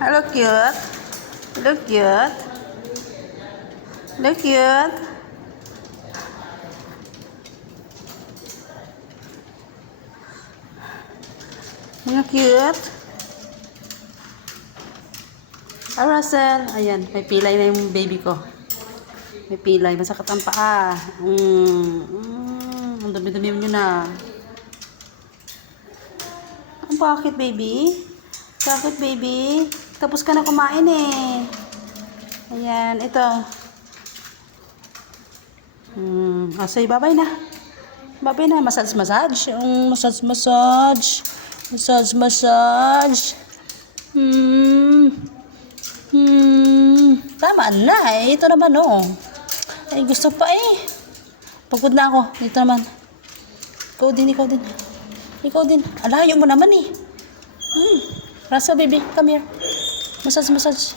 Hello, cute. Hello, cute. Hello, cute. Hello, cute. Ah, Russell. Ayan, may pilay na yung baby ko. May pilay. Masakit ang paa. Ang dumi-dumi nyo na. Bakit, baby? Bakit, baby? Tapos ka na kumain eh. Ayan, ito. Say bye-bye na. Bye-bye na. Massage. Massage. Tama na eh. Ito naman oh. Ay, gusto pa eh. Pagod na ako. Dito naman. Ikaw din. Alayo mo naman eh. Russell, baby. Come here. Massage.